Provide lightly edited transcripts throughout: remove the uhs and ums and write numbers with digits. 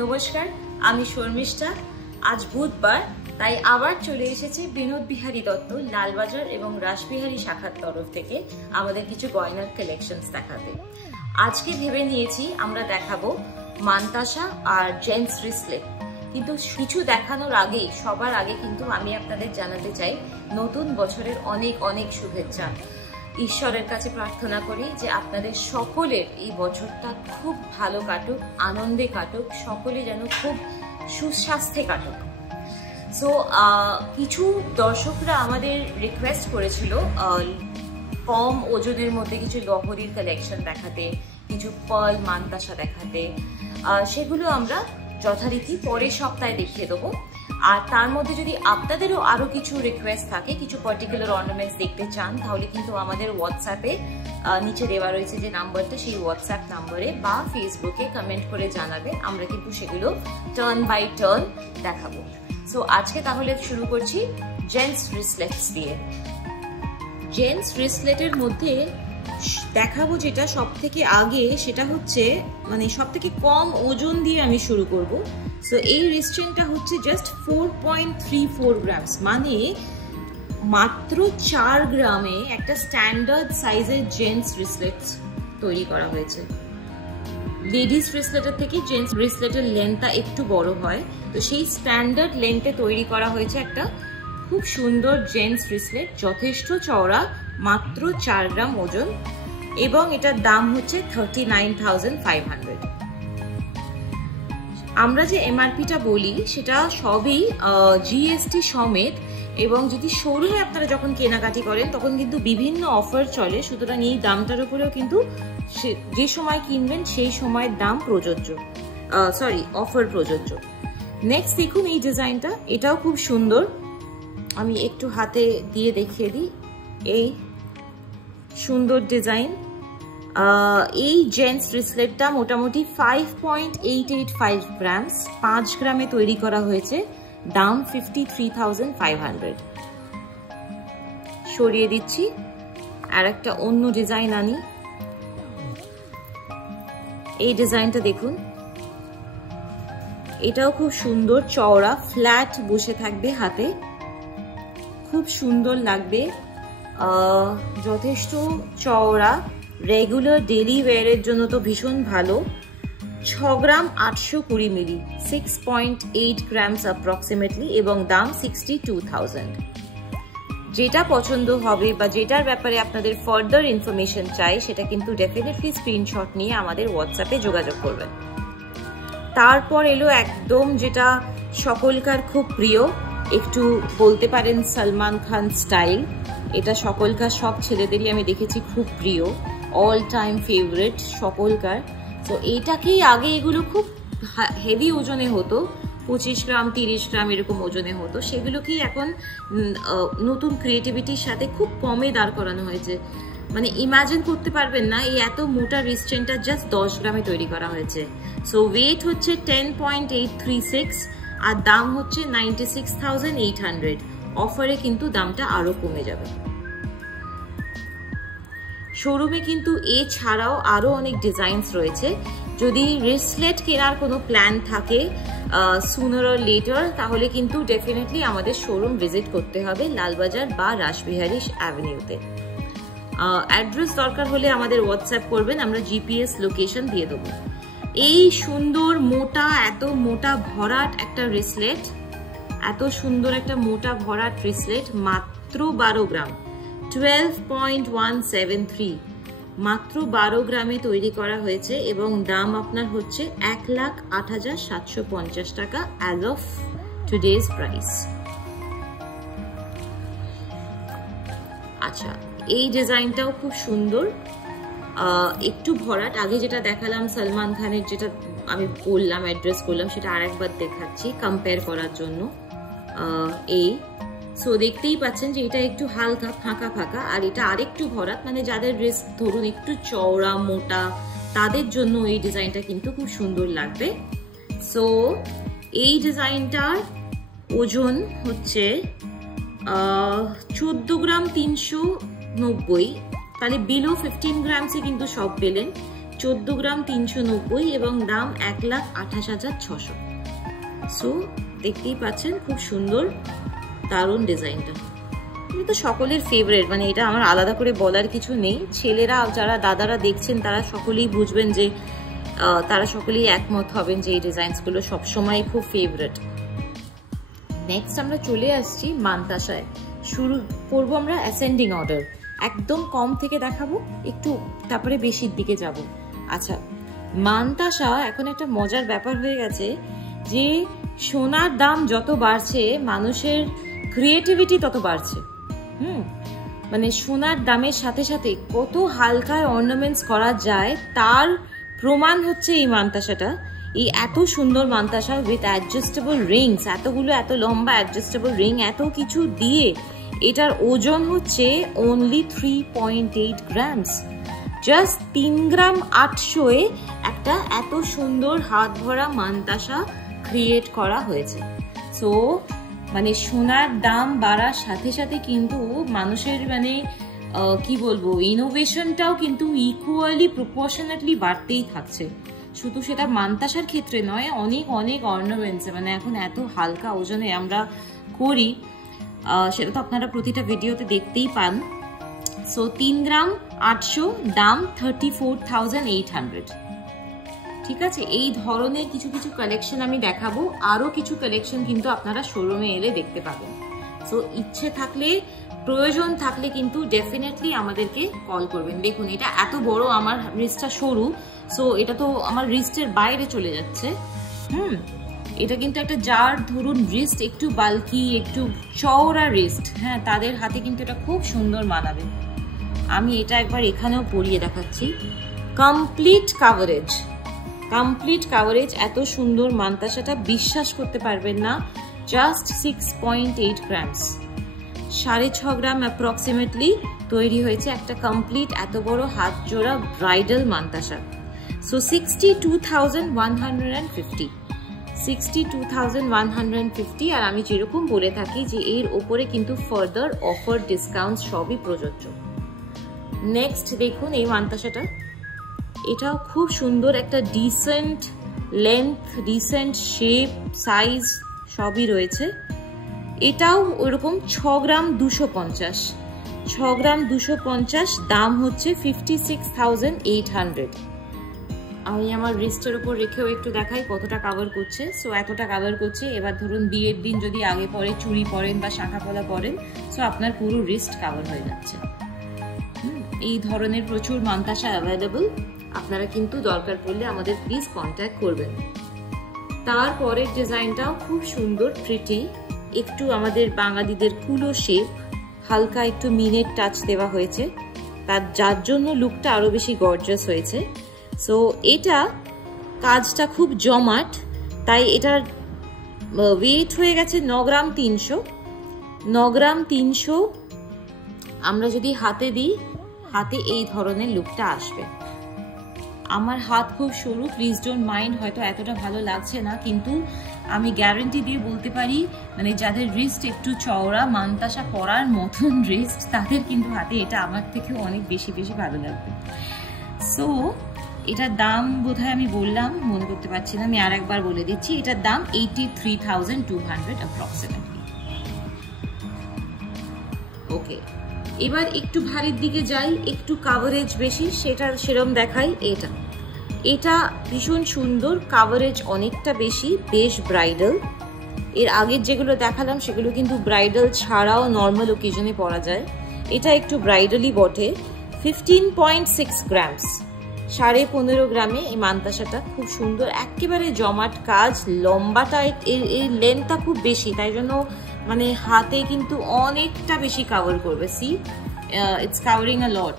নমস্কার, আমি শর্মিষ্ঠা। আজ বুধবার, তাই আবার চলে এসেছে বিনোদ বিহারী দত্ত লালবাজার এবং রাসবিহারী শাখার তরফ থেকে আমাদের কিছু গয়নার কালেকশনস দেখাতে। আজকে ভেবে নিয়েছি আমরা দেখাবো মানতাসা আর জেন্টস রিসলেট। কিন্তু কিছু দেখানোর আগেই সবার আগে কিন্তু আমি আপনাদের জানাতে চাই নতুন বছরের অনেক অনেক শুভেচ্ছা। ঈশ্বরের কাছে প্রার্থনা করি যে আপনাদের সকলের এই বছরটা খুব ভালো কাটুক, আনন্দে কাটুক, সকলে যেন খুব সুস্বাস্থ্যে কাটুক। সো কিছু দর্শকরা আমাদের রিকোয়েস্ট করেছিল কম ওজনের মধ্যে কিছু লহরির কালেকশন দেখাতে, কিছু পার্ল মানতাসা দেখাতে। সেগুলো আমরা যথারীতি পরের সপ্তাহে দেখিয়ে দেবো। আর তার মধ্যে যদি আপনাদেরও আরও কিছু রিকোয়েস্ট থাকে, কিছু পার্টিকুলার অর্নামেন্টস দেখতে চান, তাহলে কিন্তু আমাদের হোয়াটসঅ্যাপে নিচে দেওয়া রয়েছে যে নাম্বারটা, সেই হোয়াটসঅ্যাপ নাম্বারে বা ফেসবুকে কমেন্ট করে জানাবেন। আমরা কিন্তু সেগুলো টার্ন বাই টার্ন দেখাবো। সো আজকে তাহলে শুরু করছি জেন্টস রিসলেটস দিয়ে। জেন্টস রিসলেটের মধ্যে দেখাবো যেটা সব থেকে আগে, সেটা হচ্ছে মানে সব থেকে কম ওজন দিয়ে আমি শুরু করব। সো এই রিস্ট্রেনটা হচ্ছে জাস্ট 4.34 গ্রামস, মানে মাত্র 4 গ্রামে একটা স্ট্যান্ডার্ড সাইজের জেন্টস রিসলেটস তৈরি করা হয়েছে। লেডিস রিসলেটের থেকে জেন্টস রিসলেটের লেন্থটা একটু বড় হয়, তো সেই স্ট্যান্ডার্ড লেন্থে তৈরি করা হয়েছে একটা খুব সুন্দর জেন্টস রিসলেট, যথেষ্ট চওড়া, মাত্র 4 গ্রাম ওজন, এবং এটার দাম হচ্ছে 39,500। আমরা যে এমআরপিটা বলি সেটা সবই জিএসটি সমেত, এবং যদি শোরুমে আপনারা যখন কেনাকাটি করেন তখন কিন্তু বিভিন্ন অফার চলে, সুতরাং এই দামটার উপরেও কিন্তু যে সময় কিনবেন সেই সময়ের দাম প্রযোজ্য, অফার প্রযোজ্য। নেক্সট দেখুন এই ডিজাইনটা, এটাও খুব সুন্দর। আমি একটু হাতে দিয়ে দেখিয়ে দিই এই সুন্দর ডিজাইন। এই জেন্টস রিসলেটটা মোটামুটি 5.885 গ্রামস, 5 গ্রামে তৈরি করা হয়েছে, দাম 53,500। সরিয়ে দিচ্ছি, আর একটা অন্য ডিজাইন আনি। এই ডিজাইনটা দেখুন, এটাও খুব সুন্দর, চওড়া, ফ্ল্যাট বসে থাকবে হাতে, খুব সুন্দর লাগবে, যথেষ্ট চওড়া, রেগুলার ডেলি ওয়্যারের জন্য তো ভীষণ ভালো। 6 গ্রাম 820 মিলি, 6.8 গ্রামস অ্যাপ্রক্সিমেটলি, এবং দাম 62,000। যেটা পছন্দ হবে বা যেটার ব্যাপারে আপনাদের ফার্দার ইনফরমেশন চাই, সেটা কিন্তু ডেফিনেটলি স্ক্রিনশট নিয়ে আমাদের হোয়াটসঅ্যাপে যোগাযোগ করবেন। তারপর এলো একদম যেটা সকলকার খুব প্রিয়, একটু বলতে পারেন সলমান খান স্টাইল। এটা সকলকার, সব ছেলেদেরই আমি দেখেছি খুব প্রিয়, অল টাইম ফেভারিট সকলকার। তো এইটাকেই আগে এগুলো খুব হেভি ওজনে হতো, 25 গ্রাম 30 গ্রাম এরকম ওজনে হতো, সেগুলোকেই এখন নতুন ক্রিয়েটিভিটির সাথে খুব কমে দাঁড় করানো হয়েছে। মানে ইমাজিন করতে পারবেন না, এই এত মোটা রিস্ট্রেনটা জাস্ট 10 গ্রামে তৈরি করা হয়েছে। সো ওয়েট হচ্ছে 10.836 আর দাম হচ্ছে 96,800। অফারে কিন্তু দামটা আরো কমে যাবে। শোরুমে কিন্তু এছাড়াও আরো অনেক ডিজাইনস রয়েছে। যদি রিসলেট কেনার কোনো প্ল্যান থাকে সুনার অর লেটার, তাহলে কিন্তু ডেফিনেটলি আমাদের শোরুম ভিজিট করতে হবে লালবাজার বা রাসবিহারী অ্যাভিনিউতে। অ্যাড্রেস দরকার হলে আমাদের হোয়াটসঅ্যাপ করবেন, আমরা জিপিএস লোকেশন দিয়ে দেবো। এই সুন্দর মোটা, এত মোটা ভরাট একটা রিসলেট, এত সুন্দর একটা মোটা ভরাট রিসলেট, মাত্র 12 গ্রাম, 12.173, মাত্র 12 গ্রামে তৈরি করা হয়েছে, এবং দাম আপনার হচ্ছে 1,08,750 টাকা অ্যাজ অফ টুডেজ প্রাইস। আচ্ছা, এই ডিজাইনটাও খুব সুন্দর, একটু ভরাট। আগে যেটা দেখালাম সলমান খানের, যেটা আমি বললাম অ্যাড্রেস করলাম, সেটা আরেকবার দেখাচ্ছি কম্পেয়ার করার জন্য। এই সো দেখতেই পাচ্ছেন যে এটা একটু হালকা ফাঁকা ফাঁকা, আর এটা আরেকটু ভরাট, মানে যাদের রিস্ট ধরুন একটু চওড়া মোটা, তাদের জন্য এই ডিজাইনটা কিন্তু খুব সুন্দর লাগবে। সো এই ডিজাইনটার ওজন হচ্ছে 14 গ্রাম 390, তাহলে বিলো 15 গ্রামসে কিন্তু সব পেলেন। 14 গ্রাম 390 এবং দাম 1,28,600। সো দেখতেই পাচ্ছেন খুব সুন্দর দারুণ ডিজাইনটা। এটা তো সকলের ফেভারিট, মানে এটা আমার আলাদা করে বলার কিছু নেই। ছেলেরা যারা দাদারা দেখছেন তারা সকলেই বুঝবেন যে তারা সকলেই একমত হবেন যে এই ডিজাইনসগুলো সবসময় খুব ফেভারিট। নেক্সট আমরা চলে আসছি মান্তাসায়। শুরু করবো আমরা অ্যাসেন্ডিং অর্ডার, একদম কম থেকে দেখাবো একটু, তারপরে বেশির দিকে যাব। আচ্ছা, মান্তাসা এখন একটা মজার ব্যাপার হয়ে গেছে যে সোনার দাম যত বাড়ছে মানুষের ক্রিয়েটিভিটি তত বাড়ছে। মানে সোনার দামের সাথে সাথে কত হালকায় অর্নামেন্টস করা যায় তার প্রমাণ হচ্ছে এই মান্তাসাটা। এই এত সুন্দর মান্তাসা উইথ অ্যাডজাস্টেবল রিংস, এতগুলো এত লম্বা অ্যাডজাস্টেবল রিং, এত কিছু দিয়ে এটার ওজন হচ্ছে অনলি 3.8 গ্রামস। জাস্ট 3 গ্রাম 800-এ একটা এত সুন্দর হাত ভরা মান্তাসা ক্রিয়েট করা হয়েছে। সো মানে সোনার দাম বাড়ার সাথে সাথে কিন্তু মানুষের মানে কি বলবো ইনোভেশনটাও কিন্তু ইকুয়ালি প্রপোর্শনেটলি বাড়তেই থাকছে। শুধু সেটা মান্তাসার ক্ষেত্রে নয়, অনেক অনেক অর্নামেন্টস মানে এখন এত হালকা ওজনে আমরা করি, সেটা তো আপনারা প্রতিটা ভিডিওতে দেখতেই পান। সো 3 গ্রাম 800, দাম 34,800। ঠিক আছে, এই ধরনের কিছু কিছু কালেকশন আমি দেখাবো, আরো কিছু কালেকশন কিন্তু আপনারা শোরুমে এলে দেখতে পাবেন। সো ইচ্ছে থাকলে, প্রয়োজন থাকলে কিন্তু ডেফিনেটলি আমাদেরকে কল করবেন। দেখুন এটা এত বড়, আমার রিস্টটা সরু, সো এটা তো আমার রিস্টের বাইরে চলে যাচ্ছে। এটা কিন্তু একটা যার ধরুন রিস্ট একটু বাল্কি, একটু চওড়া রিস্ট, হ্যাঁ তাদের হাতে কিন্তু এটা খুব সুন্দর মানাবে। আমি এটা একবার এখানেও পরিয়ে দেখাচ্ছি। কমপ্লিট কাভারেজ, কমপ্লিট কাভারেজ, এত সুন্দর মান্তাসাটা বিশ্বাস করতে পারবেন না। জাস্ট 6.8 গ্রামস, 6.5 গ্রাম অ্যাপ্রক্সিমেটলি তৈরি হয়েছে একটা কমপ্লিট এত বড় হাত জোড়া ব্রাইডাল মান্তাসা। সো 62,150, 62,150। আর আমি যেরকম বলে থাকি যে এর ওপরে কিন্তু ফার্দার অফার, ডিসকাউন্ট সবই প্রযোজ্য। নেক্সট দেখুন এই মান্তাসাটা, এটাও খুব সুন্দর, একটা decent length, decent shape, size সবই রয়েছে। এটাও ওইরকম 6 গ্রাম 250, 6 গ্রাম 250, দাম হচ্ছে 56,800। আমি আমার রিস্টের উপর রেখেও একটু দেখাই কতটা কাভার করছে। সো এতটা কাভার করছে। এবার ধরুন বিয়ের দিন যদি আগে পরে চুড়ি পরেন বা শাঁখা পলা পরেন, সো আপনার পুরো রিস্ট কাভার হয়ে যাচ্ছে। এই ধরনের প্রচুর মান্তাসা অ্যাভেলেবল, আপনারা কিন্তু দরকার পড়লে আমাদের প্লিজ কন্ট্যাক্ট করবেন। তারপরের ডিজাইনটাও খুব সুন্দর, প্রিটি, একটু আমাদের বাঙালিদের কুলো শেপ, হালকা একটু মিনের টাচ দেওয়া হয়েছে, তার যার জন্য লুকটা আরো বেশি গর্জাস হয়েছে। সো এটা কাজটা খুব জমাট, তাই এটার ওয়েট হয়ে গেছে 9 গ্রাম 300, 9 গ্রাম 300। আমরা যদি হাতে দিই, হাতে এই ধরনের লুকটা আসবে। আমার হাত খুব সরু, প্লিজ ডোন্ট মাইন্ড, হয়তো এতটা ভালো লাগছে না, কিন্তু আমি গ্যারান্টি দিয়ে বলতে পারি মানে যাদের রিস্ট একটু চওড়া, মান্তাসা পরার মতন রিস্ট, তাদের কিন্তু হাতে এটা আমার থেকেও অনেক বেশি বেশি ভালো লাগবে। সো এটার দাম বোধহয় আমি বললাম, মনে করতে পারছি না, আমি আর একবার বলে দিচ্ছি। এটার দাম 83,200 অ্যাপ্রক্সিমেটলি। ওকে, এবার একটু ভারীর দিকে যাই, একটু কাভারেজ বেশি, সেটা সেরম দেখাই। এটা ভীষণ সুন্দর, কাভারেজ অনেকটা বেশি, বেশ ব্রাইডাল। এর আগের যেগুলো দেখালাম সেগুলো কিন্তু ব্রাইডাল ছাড়াও নর্মাল ওকেজনে পরা যায়, এটা একটু ব্রাইডালই বটে। 15.6 গ্রামস, 15.5 গ্রামে এই মান্তাসাটা খুব সুন্দর, একেবারে জমাট কাজ, লম্বাটা এর লেন্থটা খুব বেশি, তাই জন্য মানে হাতে কিন্তু অনেকটা বেশি কাভার করবে। সি ইটস কাভারিং আ লট,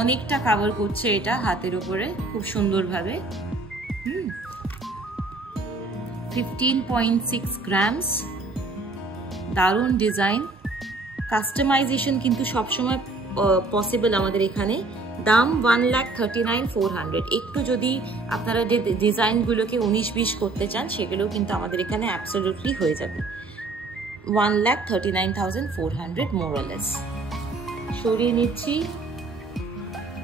অনেকটা কাভার করছে এটা হাতের উপরে খুব সুন্দরভাবে। 15.6 গ্রামস, দারুণ ডিজাইন। কাস্টমাইজেশন কিন্তু সবসময় পসিবল আমাদের এখানে। দাম 1,39,400। একটু যদি আপনারা যে ডিজাইনগুলোকে 19-20 করতে চান সেগুলো কিন্তু আমাদের এখানে অ্যাবসলিউটলি হয়ে যাবে। 1,39,400 মোর অর লেস। সরিয়ে নিচ্ছি।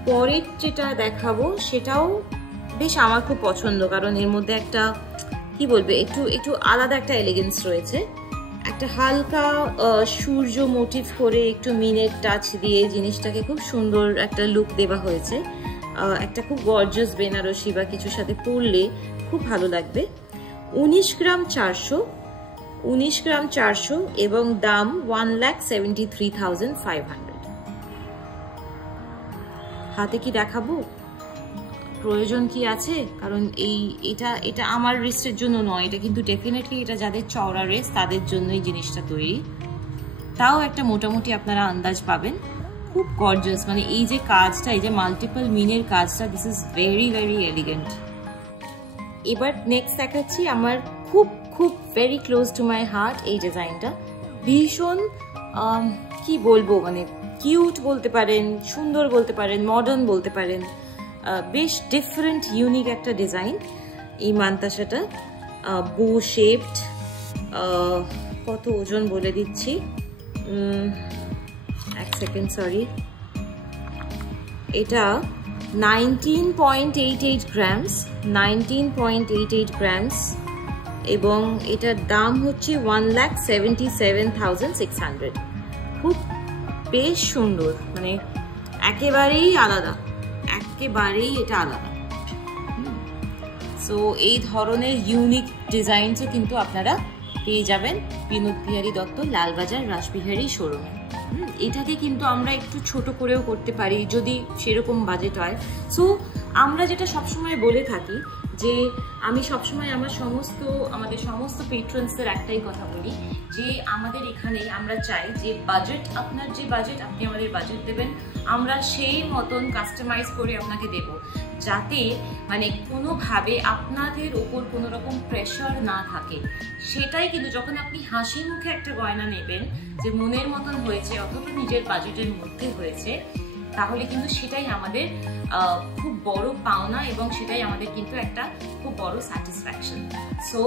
পরের যেটা দেখাবো সেটাও বেশ আমার খুব পছন্দ, কারণ এর মধ্যে একটা কি বলবে একটু আলাদা একটা এলিগেন্স রয়েছে। একটা হালকা সূর্য মোটিভ করে একটু মিনের টাচ দিয়ে জিনিসটাকে খুব সুন্দর একটা লুক দেওয়া হয়েছে। একটা খুব গর্জিয়াস বেনারসি বা কিছুর সাথে পরলে খুব ভালো লাগবে। 19 গ্রাম 400 এবং দাম 1,73,500। হাতে কি দেখাবো, প্রয়োজন কি আছে? কারণ এটা আমার রিস্টের জন্য নয়, এটা কিন্তু ডেফিনেটলি এটা যাদের চওড়া রেস্ট তাদের জন্যই জিনিসটা তৈরি। তাও একটা মোটামুটি আপনারা আন্দাজ পাবেন। খুব গর্জিয়াস, মানে এই যে কাজটা, এই যে মাল্টিপল মিনের কাজটা, this is very very elegant. এবার নেক্সট দেখাচ্ছি আমার খুব খুব very close to my heart এই ডিজাইনটা। ভীষণ কি বলবো, মানে কিউট বলতে পারেন, সুন্দর বলতে পারেন, মডার্ন বলতে পারেন, বেশ ডিফারেন্ট ইউনিক একটা ডিজাইন এই মান্তাসাটা। বো শেপড, কত ওজন বলে দিচ্ছি, এক সেকেন্ড সরি, এটা 19.88 গ্রামস, 19.88 গ্রামস এবং এটার দাম হচ্ছে 1,77,600। খুব বেশ সুন্দর, মানে একেবারেই আলাদা, একেবারেই এটা আলাদা। সো এই ধরনের ইউনিক ডিজাইনসও কিন্তু আপনারা পেয়ে যাবেন বিনোদ বিহারী দত্ত লালবাজার রাসবিহারী শোরুমে। এটাকে কিন্তু আমরা একটু ছোট করেও করতে পারি যদি সেরকম বাজেট হয়। সো আমরা যেটা সবসময় বলে থাকি যে আমি সবসময় আমাদের সমস্ত পেট্রনসদের একটাই কথা বলি যে আমাদের এখানে আমরা চাই যে বাজেট, আপনার যে বাজেট আপনি আমাদের বাজেট দেবেন, আমরা সেই মতন কাস্টমাইজ করে আপনাকে দেব, যাতে মানে কোনোভাবে আপনাদের ওপর কোনো রকম প্রেশার না থাকে। সেটাই কিন্তু যখন আপনি হাসি মুখে একটা গয়না নেবেন যে মনের মতন হয়েছে অথচ নিজের বাজেটের মধ্যে হয়েছে, তাহলে কিন্তু সেটাই আমাদের খুব বড় পাওনা এবং সেটাই আমাদের কিন্তু একটা খুব বড় স্যাটিসফ্যাকশন। সো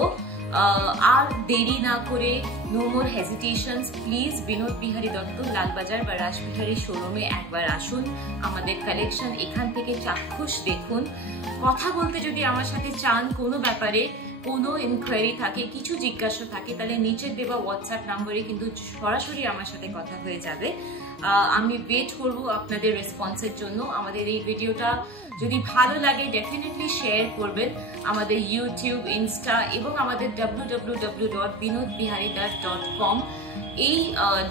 আর দেরি না করে, no more hesitations, please Binod Bihari Dutta Lalbazar বা রাসবিহারী শোরুমে একবার আসুন। আমাদের কালেকশন এখান থেকে চাক্ষুষ দেখুন। কথা বলতে যদি আমার সাথে চান, কোনো ব্যাপারে কোনো ইনকোয়ারি থাকে, কিছু জিজ্ঞাসা থাকে, তাহলে নিচের দেওয়া হোয়াটসঅ্যাপ নাম্বারে কিন্তু সরাসরি আমার সাথে কথা হয়ে যাবে। আমি ওয়েট করব আপনাদের রেসপন্সের জন্য। আমাদের এই ভিডিওটা যদি ভালো লাগে ডেফিনেটলি শেয়ার করবেন আমাদের ইউটিউব, ইনস্টা এবং আমাদের www.binodbiharidut.com এই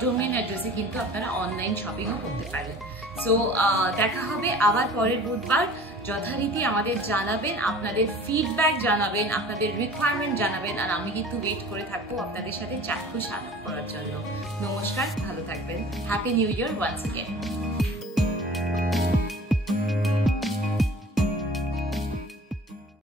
ডোমেইন অ্যাড্রেসে কিন্তু আপনারা অনলাইন শপিংও করতে পারেন। সো দেখা হবে আবার পরের বুধবার। যথারীতি আমাদের জানাবেন, আপনাদের ফিডব্যাক জানাবেন, আপনাদের রিকোয়ারমেন্ট জানাবেন, আর আমি কিন্তু ওয়েট করে থাকবো আপনাদের সাথে চাক্ষুষ আলাপ করার জন্য। নমস্কার, ভালো থাকবেন। Happy new year once again.